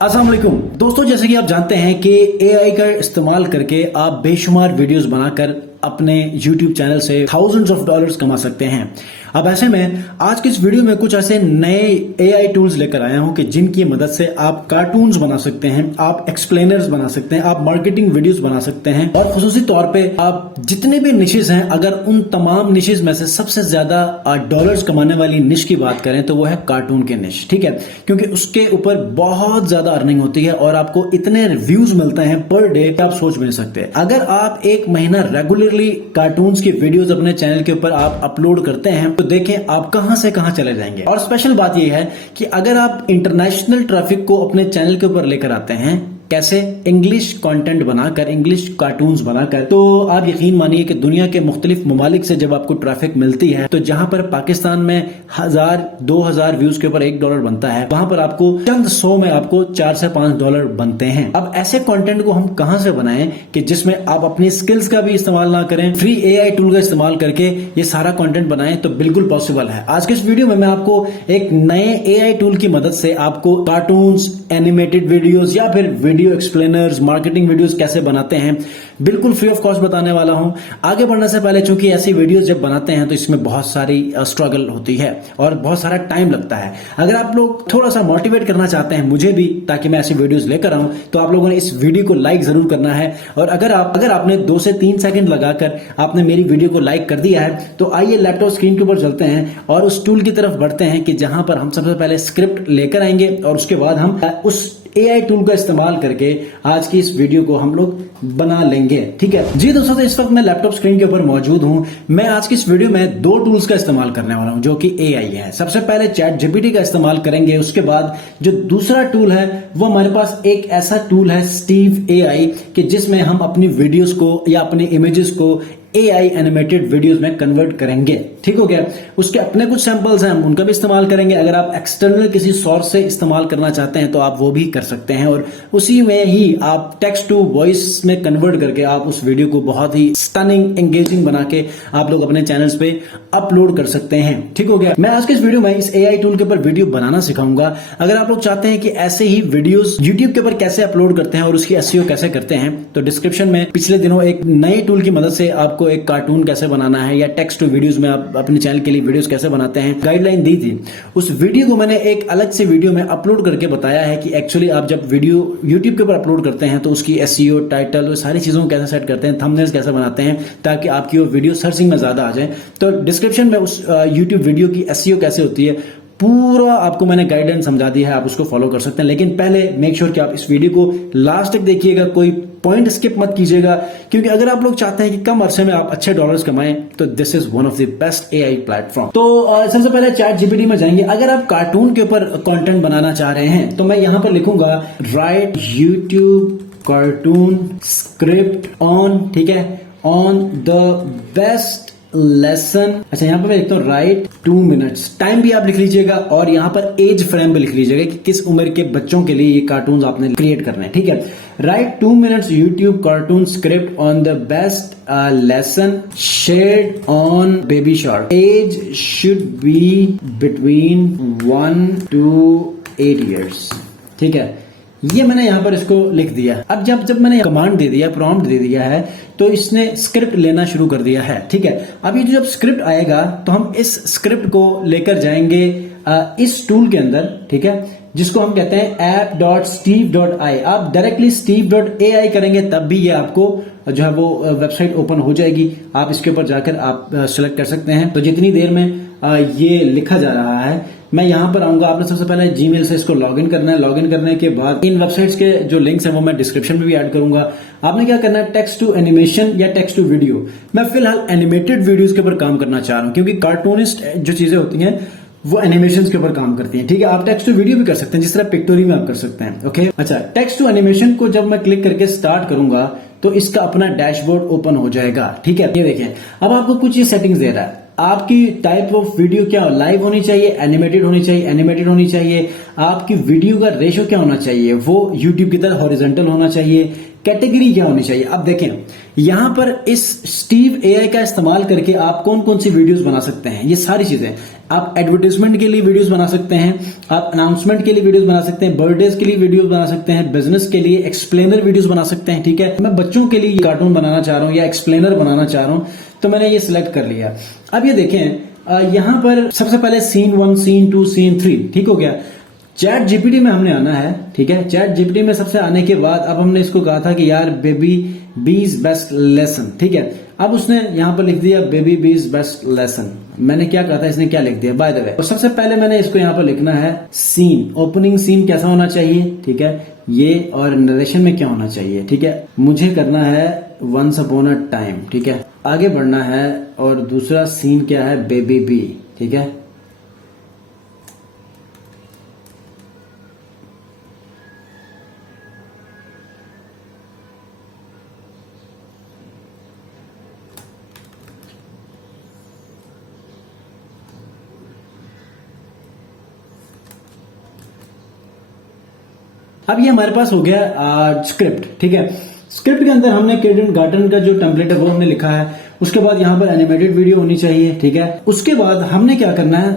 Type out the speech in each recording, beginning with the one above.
अस्सलाम वालेकुम दोस्तों, जैसे कि आप जानते हैं कि एआई का इस्तेमाल करके आप बेशुमार वीडियोस बनाकर अपने YouTube चैनल से थाउजेंड्स ऑफ डॉलर्स कमा सकते हैं। अब ऐसे में आज की इस वीडियो में कुछ ऐसे नए एआई टूल्स लेकर आया हूं कि जिनकी मदद से आप कार्टून्स बना सकते हैं, आप एक्सप्लेनर्स बना सकते हैं, आप मार्केटिंग वीडियोस बना सकते हैं और खुसूसी तौर पे आप जितने भी निशेस हैं, अगर उन तमाम निशेस में से सबसे ज्यादा डॉलर्स कमाने वाली निश की बात करें तो वो है कार्टून के निश। ठीक है, क्योंकि उसके ऊपर बहुत ज्यादा अर्निंग होती है और आपको इतने व्यूज मिलते हैं पर डे कि आप सोच भी नहीं सकते। अगर आप एक महीना रेगुलरली कार्टून्स की वीडियोस अपने चैनल के ऊपर आप अपलोड करते हैं तो देखें आप कहां से कहां चले जाएंगे। और स्पेशल बात यह है कि अगर आप इंटरनेशनल ट्रैफिक को अपने चैनल के ऊपर लेकर आते हैं, कैसे इंग्लिश कंटेंट बनाकर, इंग्लिश कार्टून्स बनाकर, तो आप यकीन मानिए कि दुनिया के मुख्तलिफ ममालिक से जब आपको ट्रैफिक मिलती है तो जहां पर पाकिस्तान में 1000-2000 व्यूज के ऊपर $1 बनता है, वहां पर आपको चंद 100 में आपको $4 से $5 बनते हैं। अब ऐसे कंटेंट को हम कहां से बनाएं कि जिसमें आप अपनी स्किल्स का भी इस्तेमाल ना करें, फ्री एआई टूल का इस्तेमाल करके ये सारा कंटेंट बनाएं, तो बिल्कुल पॉसिबल है। आज के इस वीडियो में मैं आपको एक नए एआई टूल की मदद से आपको कार्टून्स, एनिमेटेड वीडियोस या फिर वीडियो एक्सप्लेनर्स, मार्केटिंग वीडियोस कैसे बनाते हैं बिल्कुल फ्री ऑफ कॉस्ट बताने वाला हूं। आगे बढ़ने से पहले, चूंकि ऐसी वीडियोस जब बनाते हैं तो इसमें बहुत सारी स्ट्रगल होती है और बहुत सारा टाइम लगता है। अगर आप लोग थोड़ा सा मोटिवेट करना चाहते हैं मुझे भी, ताकि मैं ऐसी वीडियोस लेकर आऊं, तो आप लोगों ने इस वीडियो को लाइक जरूर करना है। और अगर आपने 2 से 3 सेकंड लगाकर आपने मेरी वीडियो को लाइक कर दिया है तो आइए लैपटॉप स्क्रीन के ऊपर चलते हैं और उस टूल की तरफ बढ़ते हैं कि जहां पर हम सबसे पहले स्क्रिप्ट लेकर आएंगे और उसके बाद हम उस एआई टूल का इस्तेमाल करके आज की इस वीडियो को हम लोग बना लेंगे। ठीक है जी दोस्तों, तो इस वक्त मैं लैपटॉप स्क्रीन के ऊपर मौजूद हूं। मैं आज की इस वीडियो में 2 टूल्स का इस्तेमाल करने वाला हूं जो कि एआई है। सबसे पहले चैट जीपीटी का इस्तेमाल करेंगे, उसके बाद जो दूसरा टूल है वो हमारे पास एक ऐसा टूल है स्टीव एआई कि जिसमें हम अपनी वीडियोस को या अपनी इमेजेस को एआई एनिमेटेड वीडियोस में कन्वर्ट करेंगे। ठीक हो गया, उसके अपने कुछ सैंपल्स हैं, हम उनका भी इस्तेमाल करेंगे। अगर आप एक्सटर्नल किसी सोर्स से इस्तेमाल करना चाहते हैं तो आप वो भी कर सकते हैं और उसी में ही आप टेक्स्ट टू वॉइस में कन्वर्ट करके आप उस वीडियो को बहुत ही स्टनिंग, एंगेजिंग बना के आप लोग अपने चैनल्स पे अपलोड कर सकते हैं। ठीक हो गया, मैं आज के इस वीडियो में इस एआई टूल के ऊपर वीडियो बनाना सिखाऊंगा। अगर आप लोग चाहते हैं कि ऐसे ही वीडियोस यूट्यूब के ऊपर कैसे अपलोड करते हैं और उसकी एसईओ कैसे करते हैं, तो डिस्क्रिप्शन में पिछले दिनों एक नए टूल की मदद से आपको एक कार्टून कैसे बनाना है या टेक्स्ट टू वीडियोस में आप अपने चैनल के लिए वीडियोस कैसे बनाते हैं गाइडलाइन दी थी। उस वीडियो को मैंने एक अलग से वीडियो में अपलोड करके बताया है कि एक्चुअली आप जब वीडियो यूट्यूब के ऊपर अपलोड करते हैं तो उसकी एसईओ, टाइटल, सारी चीजों को कैसे सेट करते हैं, थंबनेल्स कैसे बनाते हैं ताकि आपकी वो वीडियो सर्चिंग में ज्यादा आ जाए। तो डिस्क्रिप्शन में उस यूट्यूब वीडियो की एसईओ कैसे होती है पूरा आपको मैंने गाइडेंस समझा दिया है, आप उसको फॉलो कर सकते हैं। लेकिन पहले मेक श्योर कि आप इस वीडियो को लास्ट तक देखिएगा, कोई पॉइंट स्किप मत कीजिएगा, क्योंकि अगर आप लोग चाहते हैं कि कम अरसे में आप अच्छे डॉलर्स कमाएं तो this is one of the best AI platform. तो सबसे पहले चैट जीपीटी में जाएंगे। अगर आप कार्टून के ऊपर कंटेंट बनाना चाह रहे हैं तो मैं यहां पर लिखूंगा right YouTube cartoon script on, ठीक है, ऑन द बेस्ट लेसन। अच्छा, यहां पर मैं लिखता हूं राइट 2 मिनट्स, टाइम भी आप लिख लीजिएगा और यहां पर एज फ्रेम भी लिख लीजिएगा कि किस उम्र के बच्चों के लिए ये कार्टून्स आपने क्रिएट करने हैं। ठीक है, write 2 minutes YouTube cartoon script on the best lesson shared on Baby Shark, age should be between 1 to 8 years। ठीक है, ये मैंने यहां पर इसको लिख दिया। अब जब मैंने कमांड दे दिया, प्रॉम्प्ट दे दिया है, तो इसने स्क्रिप्ट लेना शुरू कर दिया है। ठीक है, अब ये जब स्क्रिप्ट आएगा तो हम इस स्क्रिप्ट को लेकर जाएंगे इस टूल के अंदर, ठीक है, जिसको हम कहते हैं app.steve.ai। आप डायरेक्टली steve.ai करेंगे तब भी ये आपको जो है वो वेबसाइट ओपन हो जाएगी। आप इसके ऊपर जाकर आप सिलेक्ट कर सकते हैं। तो जितनी देर में ये लिखा जा रहा है मैं यहां पर आऊंगा। आपने सबसे पहले जीमेल से इसको लॉगिन करना है। लॉगिन करने के बाद इन वेबसाइट्स के जो लिंक्स हैं वो मैं डिस्क्रिप्शन में भी ऐड करूंगा। आपने क्या करना है, टेक्स्ट टू एनिमेशन या टेक्स्ट टू वीडियो। मैं फिलहाल एनिमेटेड वीडियोस के ऊपर काम करना चाह रहा हूं क्योंकि कार्टूनिस्ट जो चीजें होती हैं वो एनिमेशन के ऊपर काम करती हैं। ठीक है, आप टेक्स्ट टू वीडियो भी कर सकते हैं, जिस तरह पिक्टोरी में आप कर सकते हैं। ओके, अच्छा, टेक्स्ट टू एनिमेशन को जब मैं क्लिक करके स्टार्ट करूंगा तो इसका अपना डैशबोर्ड ओपन हो जाएगा। ठीक है, ये देखें, अब आपको कुछ ये सेटिंग्स दे रहा है। आपकी टाइप ऑफ वीडियो क्या हो, लाइव होनी चाहिए, एनिमेटेड होनी चाहिए, एनिमेटेड होनी चाहिए, आपकी वीडियो का रेशो क्या होना चाहिए, वो यूट्यूब की तरह हॉरिजॉन्टल होना चाहिए, कैटेगरी क्या होनी चाहिए। अब देखें यहां पर इस स्टीव एआई का इस्तेमाल करके आप कौन कौन सी वीडियोस बना सकते हैं, ये सारी चीजें। आप एडवर्टाइजमेंट के लिए वीडियोस बना सकते हैं, आप अनाउंसमेंट के लिए वीडियोस बना सकते हैं, बर्थडेज के लिए वीडियोस बना सकते हैं, बिजनेस के लिए एक्सप्लेनर वीडियोस बना सकते हैं। ठीक है, मैं बच्चों के लिए कार्टून बनाना चाह रहा हूं या एक्सप्लेनर बनाना चाह रहा हूं, तो मैंने ये सिलेक्ट कर लिया। अब ये देखें यहां पर सबसे पहले सीन 1, सीन 2, सीन 3, ठीक हो गया। चैट जीपीटी में हमने आना है, ठीक है। चैट जीपीटी में सबसे आने के बाद अब हमने इसको कहा था कि यार बेबी बीज बेस्ट लेसन, ठीक है। अब उसने यहां पर लिख दिया बेबी बीज बेस्ट लेसन। मैंने क्या कहा था, इसने क्या लिख दिया बाय द वे। तो सबसे पहले मैंने इसको यहां पर लिखना है सीन, ओपनिंग सीन कैसा होना चाहिए, ठीक है, ये, और नरेशन में क्या होना चाहिए, ठीक है। मुझे करना है वंस अपॉन अ टाइम, ठीक है, आगे बढ़ना है। और दूसरा सीन क्या है, बेबी बी, ठीक है। अब ये हमारे पास हो गया स्क्रिप्ट, ठीक है। स्क्रिप्ट के अंदर हमने किंडरगार्टन का जो टेम्पलेट है वो हमने लिखा है। उसके बाद यहाँ पर एनिमेटेड वीडियो होनी चाहिए, ठीक है। उसके बाद हमने क्या करना है,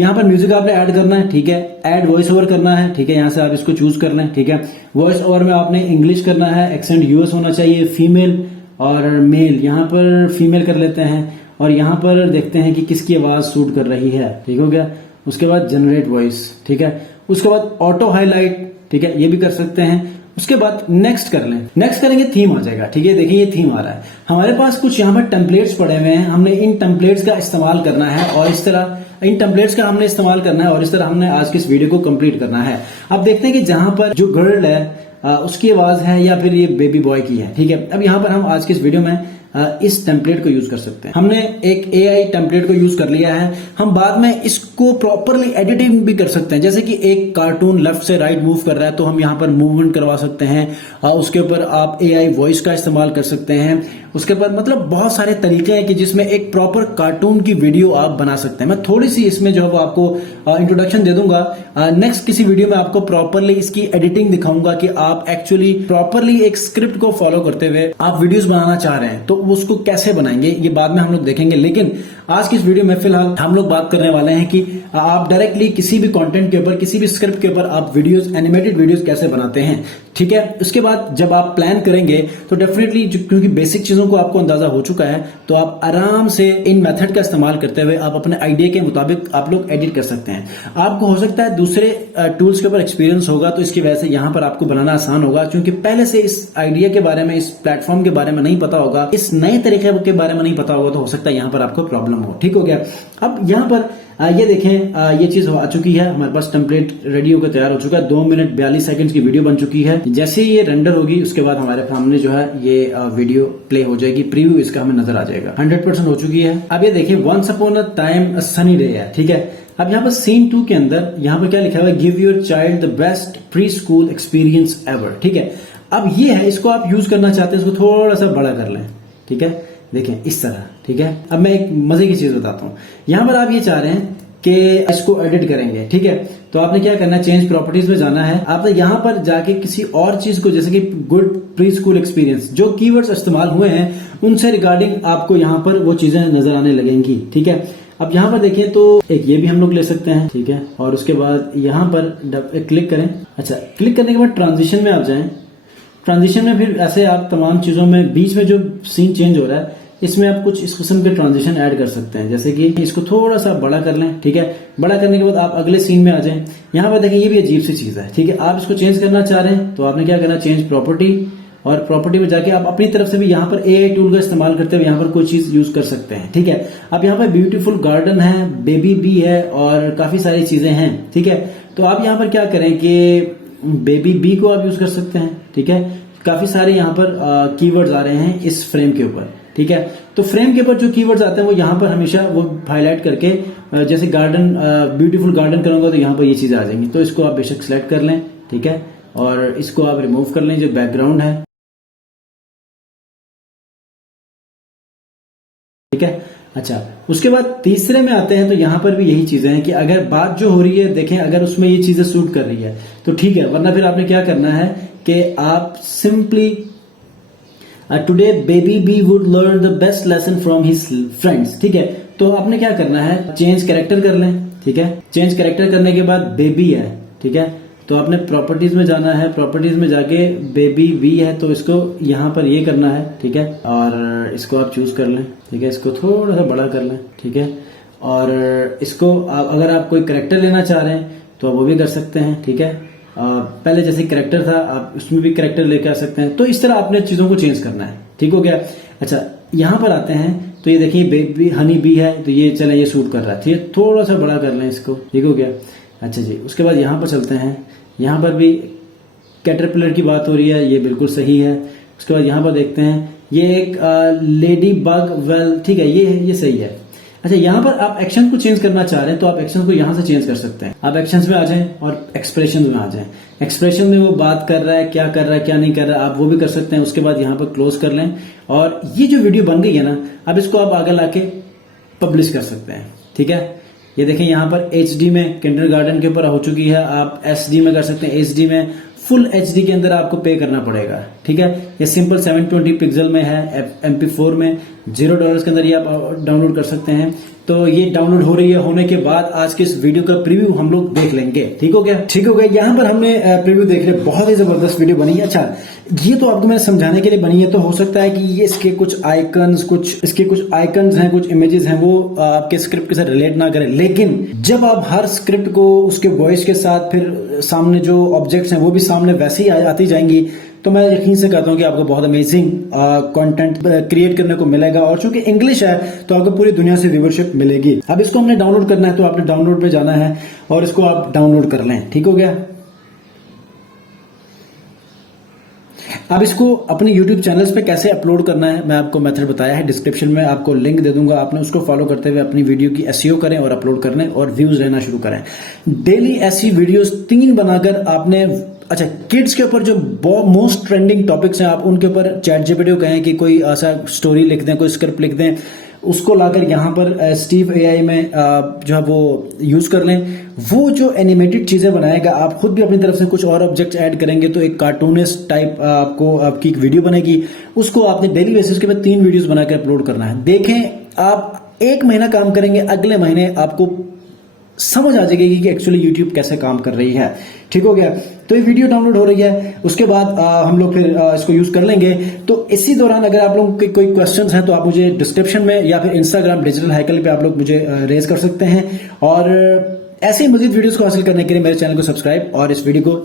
यहाँ पर म्यूजिक आपने ऐड करना है, ठीक है। ऐड वॉइस ओवर करना है, ठीक है, यहाँ से आप इसको चूज करना है, ठीक है। वॉइस ओवर में आपने इंग्लिश करना है, एक्सेंट यूएस होना चाहिए, फीमेल और मेल, यहाँ पर फीमेल कर लेते हैं। और यहाँ पर देखते हैं कि किसकी आवाज सूट कर रही है, ठीक हो गया। उसके बाद जनरेट वॉइस, ठीक है। उसके बाद ऑटो हाईलाइट, ठीक है, ये भी कर सकते हैं। उसके बाद नेक्स्ट कर लें, नेक्स्ट करेंगे थीम आ जाएगा, ठीक है। देखिए ये थीम आ रहा है हमारे पास, कुछ यहाँ पर टेम्पलेट्स पड़े हुए हैं, हमने इन टेम्पलेट्स का इस्तेमाल करना है और इस तरह इन टेम्पलेट्स का हमने इस्तेमाल करना है और इस तरह हमने आज की इस वीडियो को कंप्लीट करना है। अब देखते हैं कि जहां पर जो गर्ल है उसकी आवाज है या फिर ये बेबी बॉय की है, ठीक है। अब यहां पर हम आज की इस वीडियो में इस टेम्पलेट को यूज कर सकते हैं। हमने एक एआई टेम्पलेट को यूज कर लिया है, हम बाद में इसको प्रॉपरली एडिटिंग भी कर सकते हैं। जैसे कि एक कार्टून लेफ्ट से राइट मूव कर रहा है तो हम यहाँ पर मूवमेंट करवा सकते हैं, उसके ऊपर आप एआई वॉइस का इस्तेमाल कर सकते हैं। उसके ऊपर मतलब बहुत सारे तरीके हैं कि जिसमें एक प्रॉपर कार्टून की वीडियो आप बना सकते हैं। मैं थोड़ी सी इसमें जो है आपको इंट्रोडक्शन दे दूंगा, नेक्स्ट किसी वीडियो में आपको प्रॉपरली इसकी एडिटिंग दिखाऊंगा कि आप एक्चुअली प्रॉपरली एक स्क्रिप्ट को फॉलो करते हुए आप वीडियोस बनाना चाह रहे हैं तो उसको कैसे बनाएंगे ये बाद में हम लोग देखेंगे। लेकिन आज की इस वीडियो में फिलहाल हम लोग बात करने वाले हैं कि आप डायरेक्टली किसी भी कंटेंट के ऊपर, किसी भी स्क्रिप्ट के ऊपर आप वीडियोस, एनिमेटेड वीडियोस कैसे बनाते हैं, ठीक है। उसके बाद जब आप प्लान करेंगे तो डेफिनेटली क्योंकि बेसिक चीजों को आपको अंदाजा हो चुका है तो आप आराम से इन मेथड का इस्तेमाल करते हुए आप अपने आइडिया के मुताबिक आप लोग एडिट कर सकते हैं। आपको हो सकता है दूसरे टूल्स के ऊपर एक्सपीरियंस होगा तो इसकी वजह से यहां पर आपको बनाना आसान होगा, क्योंकि पहले से इस आइडिया के बारे में, इस प्लेटफॉर्म के बारे में नहीं पता होगा, इस नए तरीके के बारे में नहीं पता होगा, तो हो सकता है यहां पर आपको प्रॉब्लम हो, ठीक हो गया। अब यहां पर ये देखें ये चीज आ चुकी है, हमारे पास टेम्पलेट रेडी होकर तैयार हो चुका है। 2 मिनट 42 सेकंड्स की वीडियो बन चुकी है। जैसे ये रेंडर होगी उसके बाद हमारे सामने जो है ये वीडियो प्ले हो जाएगी, प्रीव्यू इसका हमें नजर आ जाएगा। 100% हो चुकी है। अब ये देखिए once upon a time sunny day है, ठीक है। अब यहाँ पर सीन 2 के अंदर यहाँ पर क्या लिखा हुआ है, give your child the best pre school experience ever, ठीक है। अब ये है, इसको आप यूज करना चाहते हैं, इसको थोड़ा सा बड़ा कर लें, ठीक है। देखें इस तरह, ठीक है। अब मैं एक मजे की चीज बताता हूं, यहां पर आप ये चाह रहे हैं कि इसको एडिट करेंगे, ठीक है। तो आपने क्या करना है, चेंज प्रॉपर्टीज में जाना है। आपने यहां पर जाके किसी और चीज को, जैसे कि गुड प्री स्कूल एक्सपीरियंस, जो कीवर्ड्स इस्तेमाल हुए हैं उनसे रिगार्डिंग आपको यहां पर वो चीजें नजर आने लगेंगी, ठीक है। अब यहां पर देखें तो एक ये भी हम लोग ले सकते हैं, ठीक है। और उसके बाद यहां पर क्लिक करें। अच्छा, क्लिक करने के बाद ट्रांजिशन में आप जाएं। ट्रांजिशन में फिर ऐसे आप तमाम चीजों में बीच में जो सीन चेंज हो रहा है इसमें आप कुछ इस किस्म के ट्रांजिशन ऐड कर सकते हैं। जैसे कि इसको थोड़ा सा बड़ा कर लें, ठीक है। बड़ा करने के बाद आप अगले सीन में आ जाएं। यहां पर देखें ये भी अजीब सी चीज है, ठीक है। आप इसको चेंज करना चाह रहे हैं तो आपने क्या करना, चेंज प्रॉपर्टी, और प्रॉपर्टी में जाके आप अपनी तरफ से भी यहां पर एआई टूल का इस्तेमाल करते हुए यहां पर कोई चीज यूज कर सकते हैं, ठीक है। अब यहां पर ब्यूटीफुल गार्डन है, बेबी बी है और काफी सारी चीजें हैं, ठीक है। तो आप यहां पर क्या करें कि बेबी बी को आप यूज कर सकते हैं, ठीक है। काफी सारे यहाँ पर कीवर्ड्स आ रहे हैं इस फ्रेम के ऊपर, ठीक है। तो फ्रेम के ऊपर जो कीवर्ड्स आते हैं वो यहाँ पर हमेशा वो हाईलाइट करके, जैसे गार्डन, ब्यूटीफुल गार्डन करूंगा तो यहाँ पर ये चीज आ जाएंगी। तो इसको आप बेशक सिलेक्ट कर लें, ठीक है। और इसको आप रिमूव कर लें जो बैकग्राउंड है, ठीक है। अच्छा, उसके बाद तीसरे में आते हैं तो यहाँ पर भी यही चीजें हैं कि अगर बात जो हो रही है, देखें अगर उसमें ये चीजें सूट कर रही है तो ठीक है, वरना फिर आपने क्या करना है कि आप simply today baby be would learn the best lesson from his friends, ठीक है। तो आपने क्या करना है, चेंज कैरेक्टर कर लें, ठीक है। चेंज कैरेक्टर करने के बाद बेबी है, ठीक है, तो आपने प्रॉपर्टीज में जाना है, प्रॉपर्टीज में जाके बेबी बी है तो इसको यहाँ पर ये करना है, ठीक है, और इसको आप चूज कर लें, ठीक है, इसको थोड़ा सा बड़ा कर लें, ठीक है, और इसको अगर आप कोई कैरेक्टर लेना चाह रहे हैं तो आप वो भी कर सकते हैं, ठीक है। पहले जैसे कैरेक्टर था आप उसमें भी कैरेक्टर लेके आ सकते हैं, तो इस तरह आपने चीजों को चेंज करना है, ठीक हो गया। अच्छा, यहाँ पर आते हैं तो ये देखिए बेबी हनी बी है तो ये चले ये सूट कर रहा है, ठीक है, थोड़ा सा बड़ा कर लें इसको, ठीक हो गया। अच्छा जी, उसके बाद यहाँ पर चलते हैं, यहाँ पर भी कैटरपिलर की बात हो रही है, ये बिल्कुल सही है। उसके बाद यहाँ पर देखते हैं ये एक लेडी बग वेल, ठीक है, ये सही है। अच्छा, यहाँ पर आप एक्शन को चेंज करना चाह रहे हैं तो आप एक्शन को यहाँ से चेंज कर सकते हैं। आप एक्शंस में आ जाएं और एक्सप्रेशन में आ जाएं। एक्सप्रेशन में वो बात कर रहा है, क्या कर रहा है, क्या नहीं कर रहा है, आप वो भी कर सकते हैं। उसके बाद यहाँ पर क्लोज कर लें और ये जो वीडियो बन गई है ना, अब इसको आप आगे लाके पब्लिश कर सकते हैं, ठीक है। ये देखें यहाँ पर HD में किंडरगार्टन के ऊपर हो चुकी है, आप SD में कर सकते हैं। HD में फुल HD के अंदर आपको पे करना पड़ेगा, ठीक है। ये सिंपल 720 पिक्सल में है, MP4 में $0 के अंदर ये आप डाउनलोड कर सकते हैं। तो ये डाउनलोड हो रही है, होने के बाद आज के इस वीडियो का प्रीव्यू हम लोग देख लेंगे, ठीक हो गया, ठीक हो गया। यहाँ पर हमने प्रीव्यू देख लिया, बहुत ही जबरदस्त वीडियो बनी है। अच्छा, ये तो आपको मैंने समझाने के लिए बनी है, तो हो सकता है कि ये इसके कुछ आइकन्स हैं, कुछ इमेजेस हैं, वो आपके स्क्रिप्ट के साथ रिलेट ना करें, लेकिन जब आप हर स्क्रिप्ट को उसके वॉइस के साथ फिर सामने जो ऑब्जेक्ट्स हैं वो भी सामने वैसे ही आती जाएंगी, तो मैं यकीन से कहता हूं कि आपको बहुत अमेजिंग कंटेंट क्रिएट करने को मिलेगा। और चूंकि इंग्लिश है तो आपको पूरी दुनिया से व्यूवरशिप मिलेगी। अब इसको हमने डाउनलोड करना है तो आपने डाउनलोड पे जाना है और इसको आप डाउनलोड कर लें, ठीक हो गया। अब इसको अपने YouTube चैनल्स पे कैसे अपलोड करना है मैं आपको मेथड बताया है, डिस्क्रिप्शन में आपको लिंक दे दूंगा। आपने उसको फॉलो करते हुए अपनी वीडियो की SEO करें और अपलोड करने और व्यूज रहना शुरू करें। डेली ऐसी वीडियोस 3 बनाकर आपने, अच्छा, किड्स के ऊपर जो मोस्ट ट्रेंडिंग टॉपिक्स हैं आप उनके ऊपर ChatGPT को कहें कि कोई ऐसा स्टोरी लिख दें, कोई स्क्रिप्ट लिख दें, उसको लाकर यहाँ पर स्टीव AI में जो है वो यूज कर लें। वो जो एनिमेटेड चीजें बनाएगा, आप खुद भी अपनी तरफ से कुछ और ऑब्जेक्ट्स ऐड करेंगे तो एक कार्टूनिस्ट टाइप आपको आपकी एक वीडियो बनेगी। उसको आपने डेली बेसिस के 3 वीडियोस बनाकर अपलोड करना है। देखें, आप 1 महीना काम करेंगे, अगले महीने आपको समझ आ जाएगी कि एक्चुअली YouTube कैसे काम कर रही है, ठीक हो गया। तो ये वीडियो डाउनलोड हो रही है, उसके बाद हम लोग फिर इसको यूज कर लेंगे। तो इसी दौरान अगर आप लोगों के कोई क्वेश्चंस हैं तो आप मुझे डिस्क्रिप्शन में या फिर Instagram डिजिटल हैकल पे आप लोग मुझे रेज कर सकते हैं। और ऐसे ही मजीद वीडियोस को हासिल करने के लिए मेरे चैनल को सब्सक्राइब और इस वीडियो को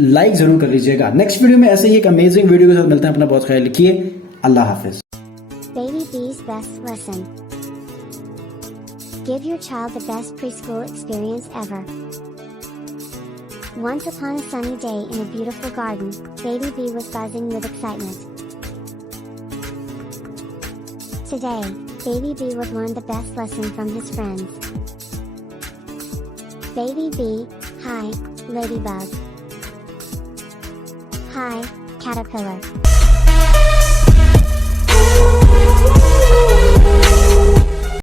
लाइक जरूर कर लीजिएगा। नेक्स्ट वीडियो में ऐसे ही एक अमेजिंग वीडियो के साथ मिलते हैं। अपना बहुत ख्याल रखिए, अल्लाह हाफिज। Baby B's best lesson. Give your child the best preschool experience ever. Once upon a sunny day in a beautiful garden, Baby B was buzzing with excitement. Today, Baby B would learn the best lesson from his friends. Baby B, hi, Ladybug. Hi, Caterpillar.